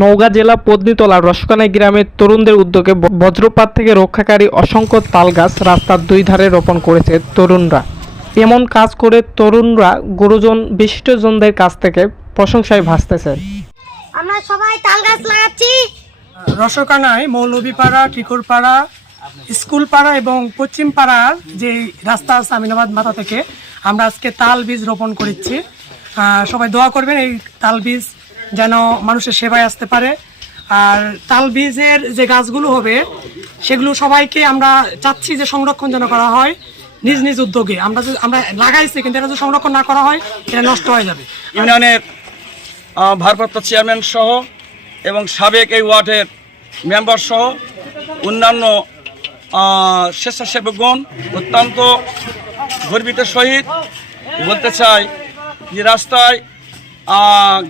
নওগাঁ জেলা পত্নীতলা রসকানাই গ্রামের তরুণদের উদ্যোগে বজ্রপাত থেকে রক্ষাকারী অসংখ্য তাল গাছ রাস্তার দুই ধারে রোপণ করেছে তরুণরা। এমন কাজ করে তরুণরা গুরুজন বিশিষ্টজনদের কাছ থেকে প্রশংসায় ভাসতেছে। আমরা সবাই তাল গাছ লাগাচ্ছি। রসকানাই মৌলভীপাড়া, টিকুরপাড়া, স্কুল পাড়া এবং পশ্চিম পাড়ার যে রাস্তা আছে আমিনাবাদ মাথা থেকে আমরা আজকে তাল বীজ রোপণ করেছি। সবাই দোয়া করবেন এই তাল বীজ যেন মানুষের সেবায় আসতে পারে। আর তাল বীজের যে গাছগুলো হবে সেগুলো সবাইকে আমরা চাচ্ছি যে সংরক্ষণ যেন করা হয় নিজ নিজ উদ্যোগে। আমরা লাগাইছি, কিন্তু এটা যদি সংরক্ষণ না করা হয় এটা নষ্ট হয়ে যাবে। ইউনিয়নের ভারপ্রাপ্ত চেয়ারম্যান সহ এবং সাবেক এই ওয়ার্ডের মেম্বার সহ অন্যান্য স্বেচ্ছাসেবকগণ অত্যন্ত গর্বিত সহিত বলতে চাই যে রাস্তায়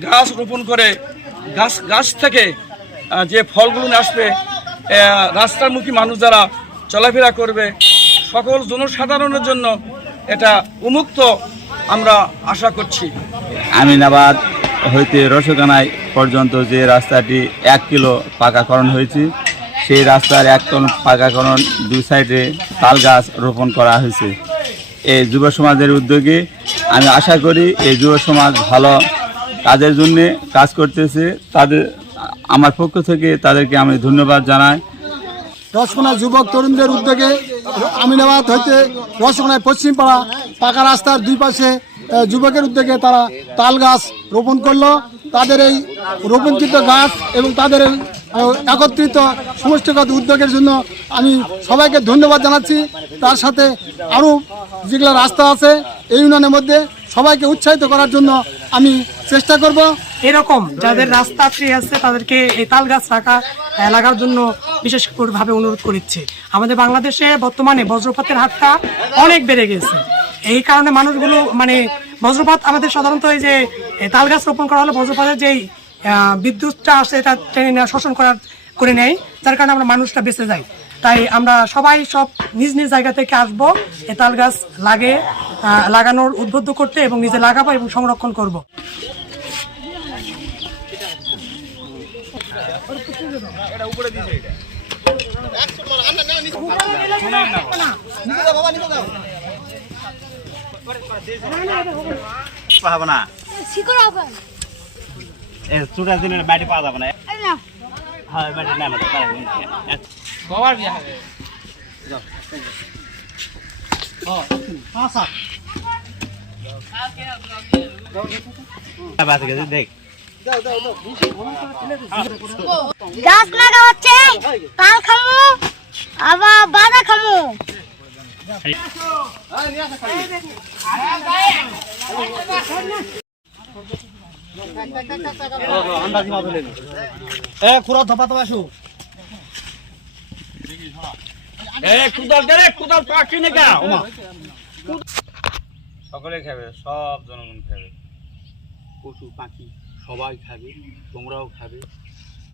গাছ রোপণ করে গাছ থেকে যে ফলগুলো আসবে রাস্তার মুখী মানুষ যারা চলাফেরা করবে সকল জনসাধারণের জন্য এটা উন্মুক্ত আমরা আশা করছি। আমিনাবাদ হইতে রসকানাই পর্যন্ত যে রাস্তাটি 1 কিলো পাকাকরণ হয়েছে, সেই রাস্তার 1 টন পাকাকরণ দুই সাইডে তাল গাছ রোপণ করা হয়েছে। এই যুব সমাজের উদ্যোগে আমি আশা করি এই যুব সমাজ ভালো কাজের জন্য কাজ করতেছে। আমার পক্ষ থেকে তাদেরকে আমি ধন্যবাদ জানাই। রসকানাই যুবক তরুণদের উদ্যোগে আমিনাবাদ হইতে রসকানাই পশ্চিম পাড়া পাকা রাস্তার দুই পাশে যুবকের উদ্যোগে তারা তাল গাছ রোপণ করলো। তাদের এই রোপণকৃত গাছ এবং তাদের এই একত্রিত সমষ্টিগত উদ্যোগের জন্য আমি সবাইকে ধন্যবাদ জানাচ্ছি। তার সাথে আরও যেগুলো রাস্তা আছে এই ইউনিয়নের মধ্যে সবাইকে উৎসাহিত করার জন্য আমি চেষ্টা করব। এরকম যাদের রাস্তা ফ্রি আছে তাদেরকে এই তাল গাছ লাগার জন্য বিশেষভাবে অনুরোধ করছি। আমাদের বাংলাদেশে বর্তমানে বজ্রপাতের হারটা অনেক বেড়ে গেছে। এই কারণে মানুষগুলো বজ্রপাত আমাদের সাধারণত এই যে তাল গাছ রোপণ করা হলে বজ্রপাতের যেই বিদ্যুৎটা আসে এটা টেনে শোষণ করে নেয়, যার কারণে আমরা মানুষটা বেঁচে যাই। তাই আমরা সবাই সব নিজ নিজ জায়গা থেকে আসবো, এই তাল গাছ লাগানোর উদ্বুদ্ধ করতে এবং নিজে লাগাবো এবং সংরক্ষণ করব। পাবো না চুটা দিনের বাড়ি পাওয়া যাবে না। হ্যাঁ বাড়ি না বাবার বিয়া হবে দেখ গাছ লাগা হচ্ছে, তাল খামু আবার বাদা খামু। সকলে খাবে, সব জনগণ খাবে, পশু পাখি সবাই খাবে, তোমরাও খাবে।